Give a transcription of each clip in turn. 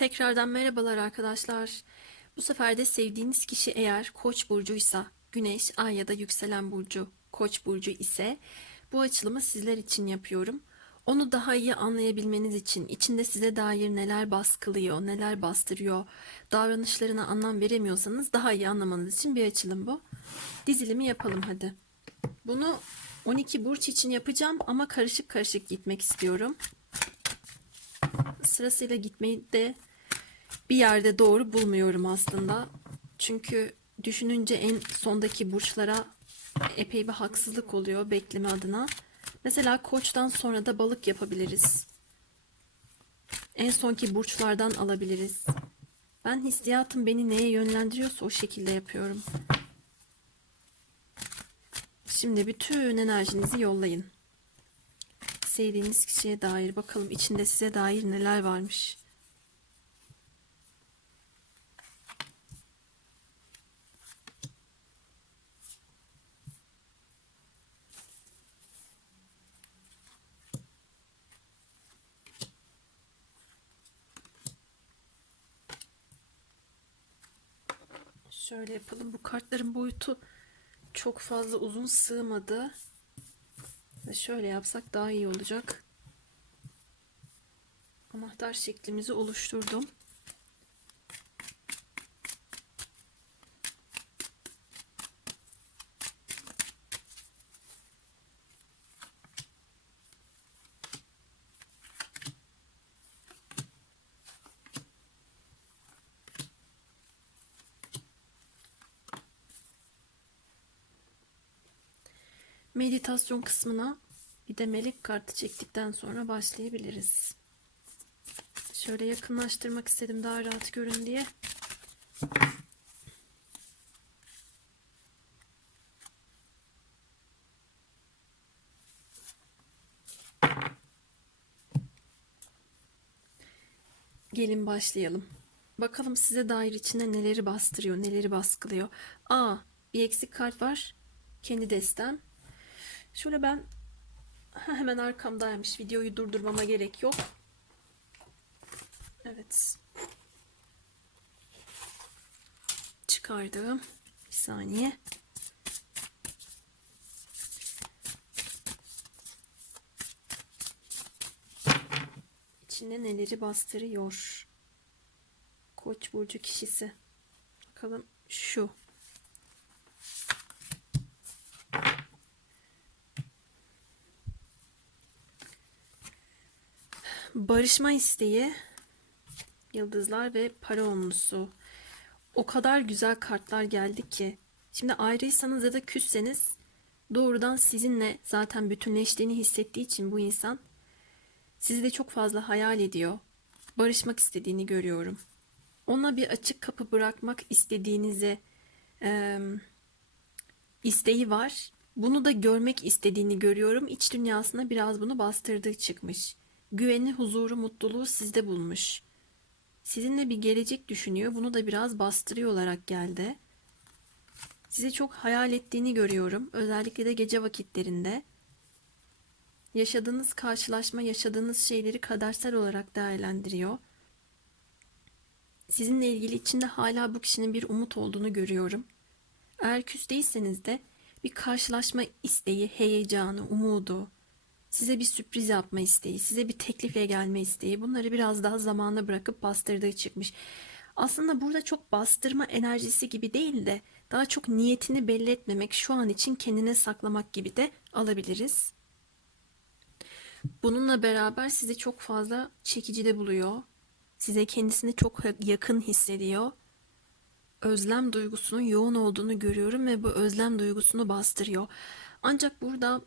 Tekrardan merhabalar arkadaşlar. Bu sefer de sevdiğiniz kişi eğer Koç burcuysa, Güneş, Ay ya da yükselen burcu Koç burcu ise bu açılımı sizler için yapıyorum. Onu daha iyi anlayabilmeniz için, içinde size dair neler baskılıyor, neler bastırıyor, davranışlarına anlam veremiyorsanız daha iyi anlamanız için bir açılım bu. Dizilimi yapalım hadi. Bunu 12 burç için yapacağım ama karışık karışık gitmek istiyorum sırasıyla gitmeyi de bir yerde doğru bulmuyorum aslında. Çünkü düşününce en sondaki burçlara epey bir haksızlık oluyor bekleme adına. Mesela koçtan sonra da balık yapabiliriz. En sonki burçlardan alabiliriz. Ben hissiyatım beni neye yönlendiriyorsa o şekilde yapıyorum. Şimdi bütün enerjinizi yollayın sevdiğiniz kişiye dair bakalım içinde size dair neler varmış. Şöyle yapalım. Bu kartların boyutu çok fazla uzun sığmadı. Ve şöyle yapsak daha iyi olacak. Anahtar şeklimizi oluşturdum. Meditasyon kısmına bir de melek kartı çektikten sonra başlayabiliriz. Şöyle yakınlaştırmak istedim daha rahat görün diye. Gelin başlayalım. Bakalım size dair içine neleri bastırıyor, neleri baskılıyor. Aa, bir eksik kart var. Kendi destem. Şöyle ben hemen arkamdaymış. Videoyu durdurmama gerek yok. Evet. Çıkardım. Bir saniye. İçine neleri bastırıyor? Koç burcu kişisi. Bakalım şu. Barışma isteği, yıldızlar ve para onlusu. O kadar güzel kartlar geldi ki. Şimdi ayrıysanız ya da küsseniz doğrudan sizinle zaten bütünleştiğini hissettiği için bu insan sizi de çok fazla hayal ediyor. Barışmak istediğini görüyorum. Ona bir açık kapı bırakmak istediğinize e, isteği var. Bunu da görmek istediğini görüyorum. İç dünyasına biraz bunu bastırdığı çıkmış güveni, huzuru, mutluluğu sizde bulmuş. Sizinle bir gelecek düşünüyor. Bunu da biraz bastırıyor olarak geldi. Sizi çok hayal ettiğini görüyorum. Özellikle de gece vakitlerinde. Yaşadığınız karşılaşma, yaşadığınız şeyleri kadersel olarak değerlendiriyor. Sizinle ilgili içinde hala bu kişinin bir umut olduğunu görüyorum. Eğer küs değilseniz de bir karşılaşma isteği, heyecanı, umudu, size bir sürpriz yapma isteği, size bir teklifle gelme isteği bunları biraz daha zamana bırakıp bastırdığı çıkmış. Aslında burada çok bastırma enerjisi gibi değil de daha çok niyetini belli etmemek, şu an için kendine saklamak gibi de alabiliriz. Bununla beraber sizi çok fazla çekici de buluyor. Size kendisini çok yakın hissediyor. Özlem duygusunun yoğun olduğunu görüyorum ve bu özlem duygusunu bastırıyor. Ancak burada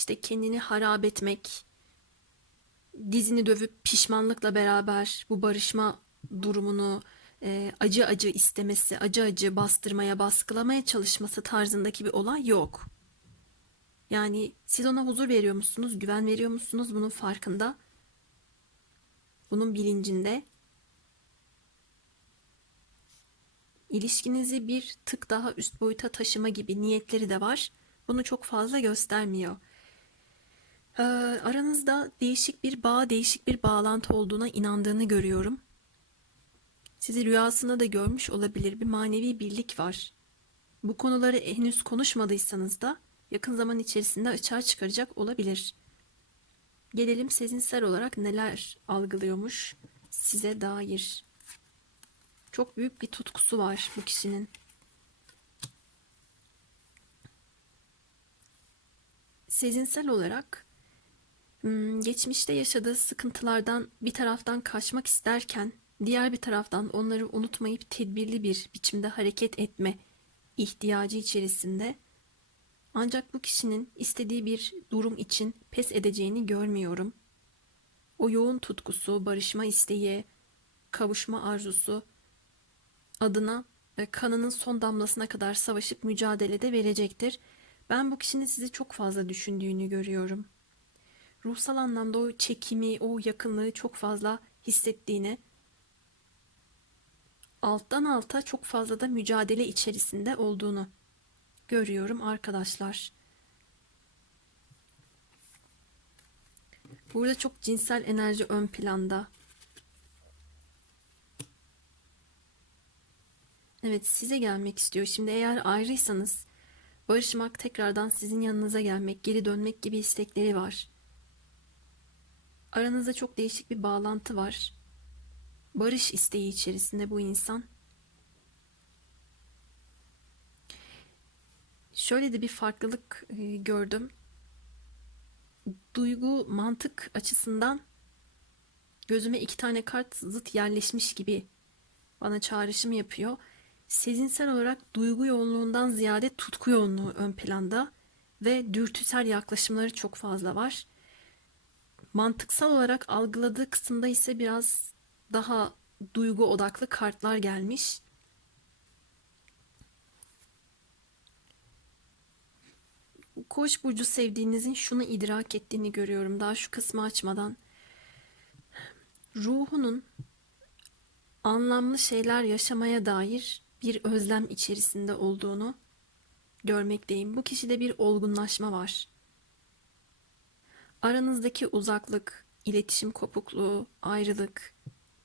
işte kendini harap etmek, dizini dövüp pişmanlıkla beraber bu barışma durumunu e, acı acı istemesi, acı acı bastırmaya, baskılamaya çalışması tarzındaki bir olay yok. Yani siz ona huzur veriyor musunuz, güven veriyor musunuz bunun farkında. Bunun bilincinde. İlişkinizi bir tık daha üst boyuta taşıma gibi niyetleri de var. Bunu çok fazla göstermiyor. Ee, aranızda değişik bir bağ, değişik bir bağlantı olduğuna inandığını görüyorum. Sizi rüyasında da görmüş olabilir. Bir manevi birlik var. Bu konuları henüz konuşmadıysanız da yakın zaman içerisinde açığa çıkaracak olabilir. Gelelim sezinsel olarak neler algılıyormuş size dair. Çok büyük bir tutkusu var bu kişinin. Sezinsel olarak geçmişte yaşadığı sıkıntılardan bir taraftan kaçmak isterken diğer bir taraftan onları unutmayıp tedbirli bir biçimde hareket etme ihtiyacı içerisinde. Ancak bu kişinin istediği bir durum için pes edeceğini görmüyorum. O yoğun tutkusu, barışma isteği, kavuşma arzusu adına kanının son damlasına kadar savaşıp mücadelede verecektir. Ben bu kişinin sizi çok fazla düşündüğünü görüyorum. Ruhsal anlamda o çekimi, o yakınlığı çok fazla hissettiğini, alttan alta çok fazla da mücadele içerisinde olduğunu görüyorum arkadaşlar. Burada çok cinsel enerji ön planda. Evet size gelmek istiyor. Şimdi eğer ayrıysanız barışmak, tekrardan sizin yanınıza gelmek, geri dönmek gibi istekleri var. Aranızda çok değişik bir bağlantı var. Barış isteği içerisinde bu insan. Şöyle de bir farklılık e, gördüm. Duygu, mantık açısından gözüme iki tane kart zıt yerleşmiş gibi bana çağrışım yapıyor. Sezinsel olarak duygu yoğunluğundan ziyade tutku yoğunluğu ön planda ve dürtüsel yaklaşımları çok fazla var. Mantıksal olarak algıladığı kısımda ise biraz daha duygu odaklı kartlar gelmiş. Koç burcu sevdiğinizin şunu idrak ettiğini görüyorum. Daha şu kısmı açmadan. Ruhunun anlamlı şeyler yaşamaya dair bir özlem içerisinde olduğunu görmekteyim. Bu kişide bir olgunlaşma var. Aranızdaki uzaklık, iletişim kopukluğu, ayrılık,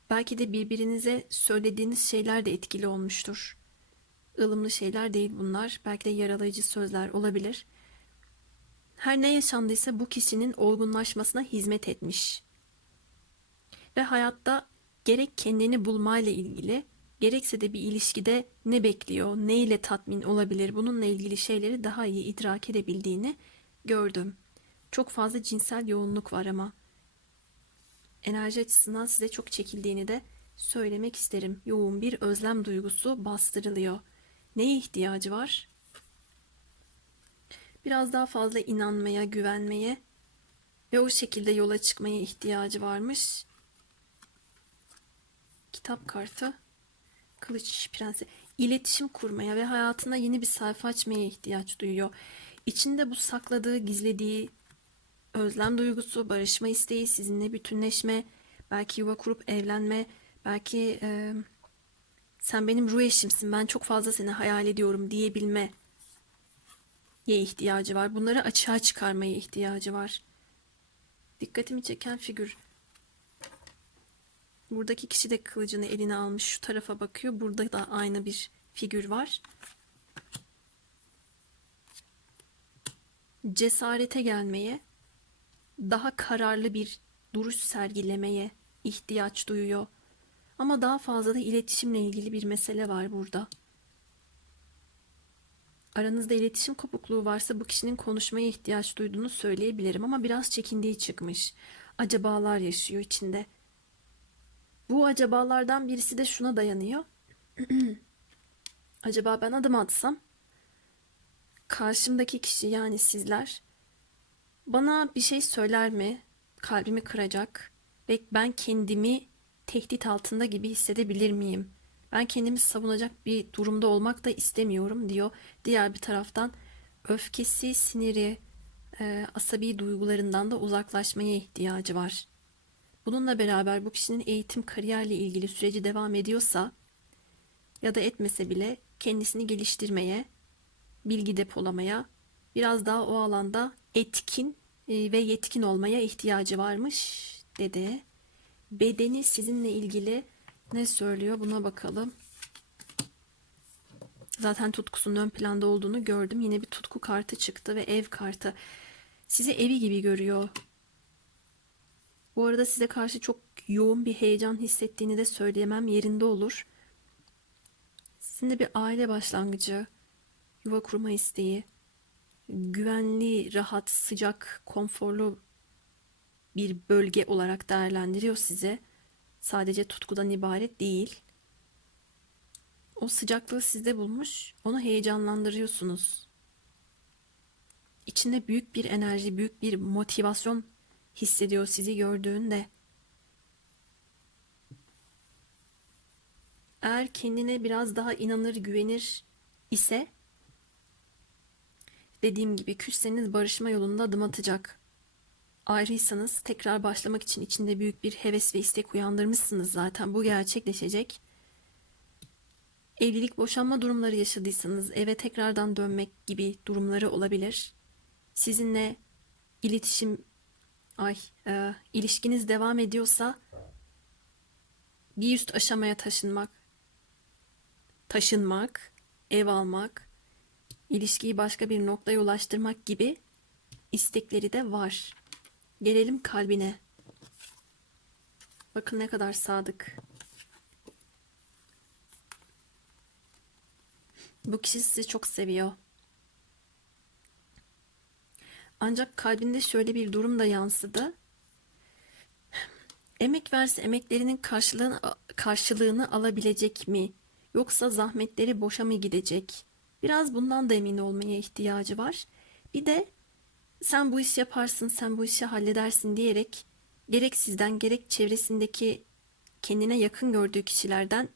belki de birbirinize söylediğiniz şeyler de etkili olmuştur. Ilımlı şeyler değil bunlar. Belki de yaralayıcı sözler olabilir. Her ne yaşandıysa bu kişinin olgunlaşmasına hizmet etmiş. Ve hayatta gerek kendini bulmayla ilgili gerekse de bir ilişkide ne bekliyor, ne ile tatmin olabilir bununla ilgili şeyleri daha iyi idrak edebildiğini gördüm. Çok fazla cinsel yoğunluk var ama enerji açısından size çok çekildiğini de söylemek isterim. Yoğun bir özlem duygusu bastırılıyor. Neye ihtiyacı var? Biraz daha fazla inanmaya, güvenmeye ve o şekilde yola çıkmaya ihtiyacı varmış. Kitap kartı. Kılıç prensi. İletişim kurmaya ve hayatına yeni bir sayfa açmaya ihtiyaç duyuyor. İçinde bu sakladığı, gizlediği özlem duygusu, barışma isteği, sizinle bütünleşme, belki yuva kurup evlenme, belki e, sen benim ruh eşimsin, ben çok fazla seni hayal ediyorum diyebilme ye ihtiyacı var. Bunları açığa çıkarmaya ihtiyacı var. Dikkatimi çeken figür. Buradaki kişi de kılıcını eline almış şu tarafa bakıyor. Burada da aynı bir figür var. Cesarete gelmeye, daha kararlı bir duruş sergilemeye ihtiyaç duyuyor. Ama daha fazla da iletişimle ilgili bir mesele var burada. Aranızda iletişim kopukluğu varsa bu kişinin konuşmaya ihtiyaç duyduğunu söyleyebilirim ama biraz çekindiği çıkmış. Acabalar yaşıyor içinde. Bu acabalardan birisi de şuna dayanıyor. Acaba ben adım atsam karşımdaki kişi yani sizler bana bir şey söyler mi? Kalbimi kıracak ve ben kendimi tehdit altında gibi hissedebilir miyim? Ben kendimi savunacak bir durumda olmak da istemiyorum diyor. Diğer bir taraftan öfkesi, siniri, e, asabi duygularından da uzaklaşmaya ihtiyacı var. Bununla beraber bu kişinin eğitim kariyerle ilgili süreci devam ediyorsa ya da etmese bile kendisini geliştirmeye, bilgi depolamaya, biraz daha o alanda etkin e, ve yetkin olmaya ihtiyacı varmış dedi. Bedeni sizinle ilgili Ne söylüyor? Buna bakalım. Zaten tutkusunun ön planda olduğunu gördüm. Yine bir tutku kartı çıktı ve ev kartı. Sizi evi gibi görüyor. Bu arada size karşı çok yoğun bir heyecan hissettiğini de söyleyemem yerinde olur. Sizin de bir aile başlangıcı, yuva kurma isteği, güvenli, rahat, sıcak, konforlu bir bölge olarak değerlendiriyor sizi. Sadece tutkudan ibaret değil. O sıcaklığı sizde bulmuş, onu heyecanlandırıyorsunuz. İçinde büyük bir enerji, büyük bir motivasyon hissediyor sizi gördüğünde. Eğer kendine biraz daha inanır, güvenir ise dediğim gibi küsseniz barışma yolunda adım atacak. Ayrıysanız tekrar başlamak için içinde büyük bir heves ve istek uyandırmışsınız zaten. Bu gerçekleşecek. Evlilik boşanma durumları yaşadıysanız eve tekrardan dönmek gibi durumları olabilir. Sizinle iletişim ay e, ilişkiniz devam ediyorsa bir üst aşamaya taşınmak, taşınmak, ev almak, ilişkiyi başka bir noktaya ulaştırmak gibi istekleri de var. Gelelim kalbine. Bakın ne kadar sadık. Bu kişi sizi çok seviyor. Ancak kalbinde şöyle bir durum da yansıdı. Emek verse emeklerinin karşılığını, karşılığını alabilecek mi? Yoksa zahmetleri boşa mı gidecek? Biraz bundan da emin olmaya ihtiyacı var. Bir de sen bu iş yaparsın, sen bu işi halledersin diyerek gerek sizden gerek çevresindeki kendine yakın gördüğü kişilerden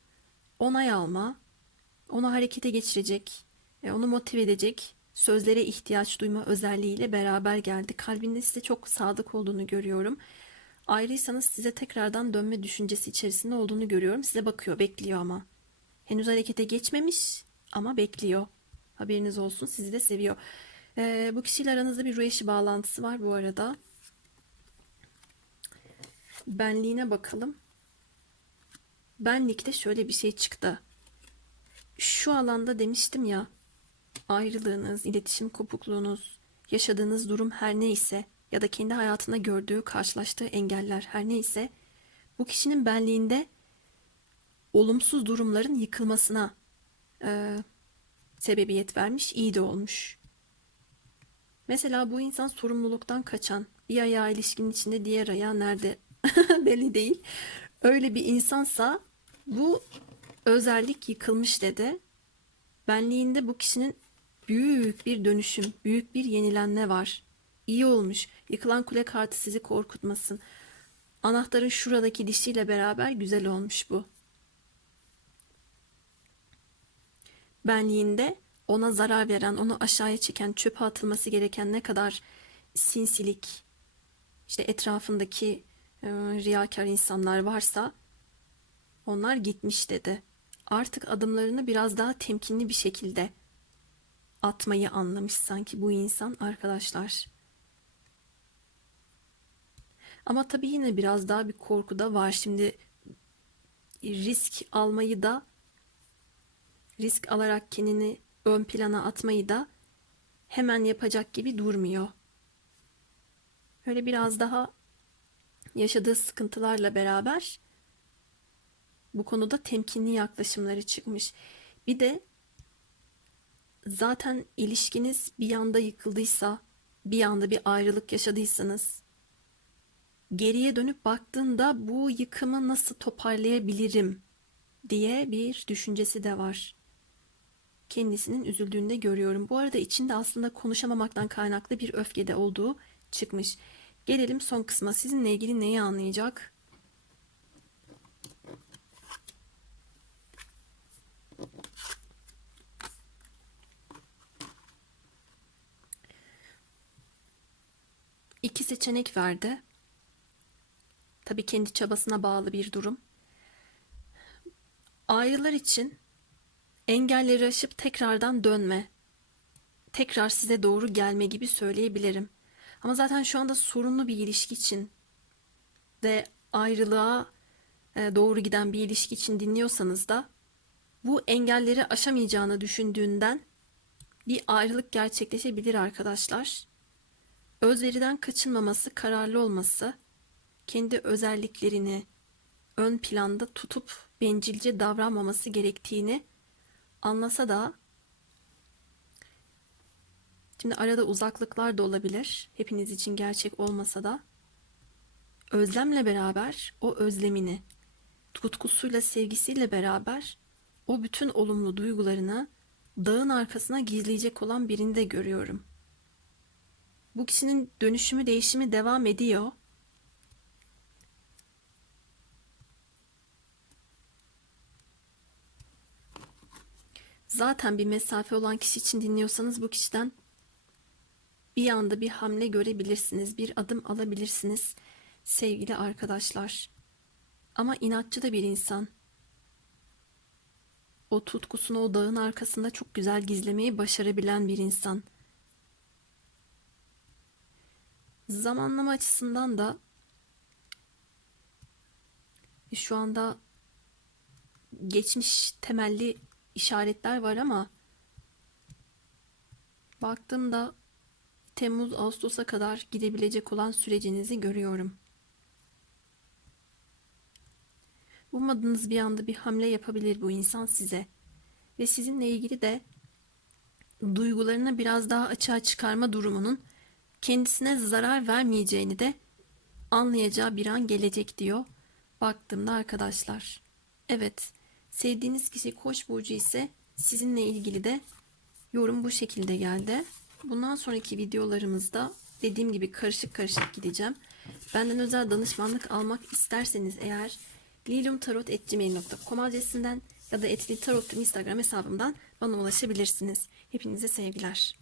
onay alma, onu harekete geçirecek, e, onu motive edecek sözlere ihtiyaç duyma özelliğiyle beraber geldi. Kalbinde size çok sadık olduğunu görüyorum. Ayrıysanız size tekrardan dönme düşüncesi içerisinde olduğunu görüyorum. Size bakıyor, bekliyor ama. Henüz harekete geçmemiş ama bekliyor. Haberiniz olsun. Sizi de seviyor. Ee, bu kişiyle aranızda bir ruh eşi bağlantısı var bu arada. Benliğine bakalım. Benlikte şöyle bir şey çıktı. Şu alanda demiştim ya ayrılığınız, iletişim kopukluğunuz, yaşadığınız durum her neyse ya da kendi hayatında gördüğü, karşılaştığı engeller her neyse bu kişinin benliğinde olumsuz durumların yıkılmasına e, sebebiyet vermiş, iyi de olmuş. Mesela bu insan sorumluluktan kaçan, bir ayağı ilişkinin içinde diğer ayağı nerede belli değil. Öyle bir insansa bu özellik yıkılmış dedi. Benliğinde bu kişinin büyük bir dönüşüm, büyük bir yenilenme var. İyi olmuş. Yıkılan kule kartı sizi korkutmasın. Anahtarın şuradaki dişiyle beraber güzel olmuş bu. Benliğinde ona zarar veren, onu aşağıya çeken, çöpe atılması gereken ne kadar sinsilik, işte etrafındaki e, riyakar insanlar varsa onlar gitmiş dedi. Artık adımlarını biraz daha temkinli bir şekilde atmayı anlamış sanki bu insan arkadaşlar. Ama tabii yine biraz daha bir korku da var. Şimdi risk almayı da risk alarak kendini ön plana atmayı da hemen yapacak gibi durmuyor. Öyle biraz daha yaşadığı sıkıntılarla beraber bu konuda temkinli yaklaşımları çıkmış. Bir de zaten ilişkiniz bir anda yıkıldıysa, bir anda bir ayrılık yaşadıysanız, geriye dönüp baktığında bu yıkımı nasıl toparlayabilirim diye bir düşüncesi de var. Kendisinin üzüldüğünde görüyorum. Bu arada içinde aslında konuşamamaktan kaynaklı bir öfke de olduğu çıkmış. Gelelim son kısma. Sizinle ilgili neyi anlayacak? İki seçenek verdi. Tabii kendi çabasına bağlı bir durum. Ayrılar için engelleri aşıp tekrardan dönme, tekrar size doğru gelme gibi söyleyebilirim. Ama zaten şu anda sorunlu bir ilişki için ve ayrılığa e, doğru giden bir ilişki için dinliyorsanız da bu engelleri aşamayacağını düşündüğünden bir ayrılık gerçekleşebilir arkadaşlar. Özveriden kaçınmaması, kararlı olması, kendi özelliklerini ön planda tutup bencilce davranmaması gerektiğini anlasa da şimdi arada uzaklıklar da olabilir. Hepiniz için gerçek olmasa da özlemle beraber o özlemini tutkusuyla, sevgisiyle beraber o bütün olumlu duygularını dağın arkasına gizleyecek olan birini de görüyorum. Bu kişinin dönüşümü, değişimi devam ediyor. Zaten bir mesafe olan kişi için dinliyorsanız bu kişiden bir anda bir hamle görebilirsiniz, bir adım alabilirsiniz sevgili arkadaşlar. Ama inatçı da bir insan. O tutkusunu o dağın arkasında çok güzel gizlemeyi başarabilen bir insan. Zamanlama açısından da şu anda geçmiş temelli işaretler var ama baktığımda Temmuz Ağustos'a kadar gidebilecek olan sürecinizi görüyorum. Ummadığınız bir anda bir hamle yapabilir bu insan size. Ve sizinle ilgili de duygularını biraz daha açığa çıkarma durumunun kendisine zarar vermeyeceğini de anlayacağı bir an gelecek diyor. Baktığımda arkadaşlar. Evet, sevdiğiniz kişi Koç burcu ise sizinle ilgili de yorum bu şekilde geldi. Bundan sonraki videolarımızda dediğim gibi karışık karışık gideceğim. Benden özel danışmanlık almak isterseniz eğer lilumtarot.gmail.com adresinden ya da etli tarot Instagram hesabımdan bana ulaşabilirsiniz. Hepinize sevgiler.